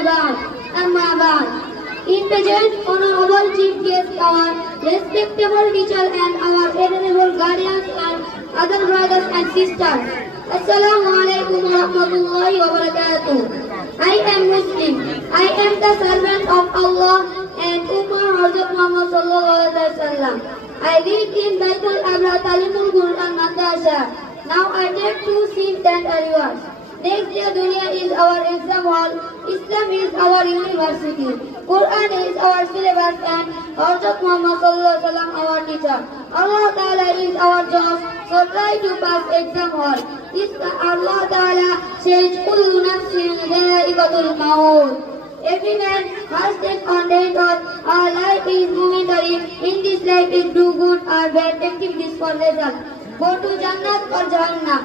about Amma Bad. In present, honorable chief guest, our respectable teacher and our venerable guardians and other brothers and sisters. Assalamu alaikum wa rahmatullahi wa barakatuh. I am Muslim. I am the servant of Allah and Ummah Hazrat Muhammad sallallahu alaihi wasallam. I live in Baitul Abra Talimul Quran Madrasa. Now I take 2 seats and a reverse. Next year dunya is our exam hall, Islam is our university, Quran is our syllabus and Hazrat Muhammad sallallahu alaihi wasallam our teacher. Allah Ta'ala is our judge, so try to pass exam hall. Allah Ta'ala says, Kullu nafsin dha'iqatul maut. Every man must take on death of our life is momentary. In this life is do good or bad, activities for result. Go to Jannat or Jahannam.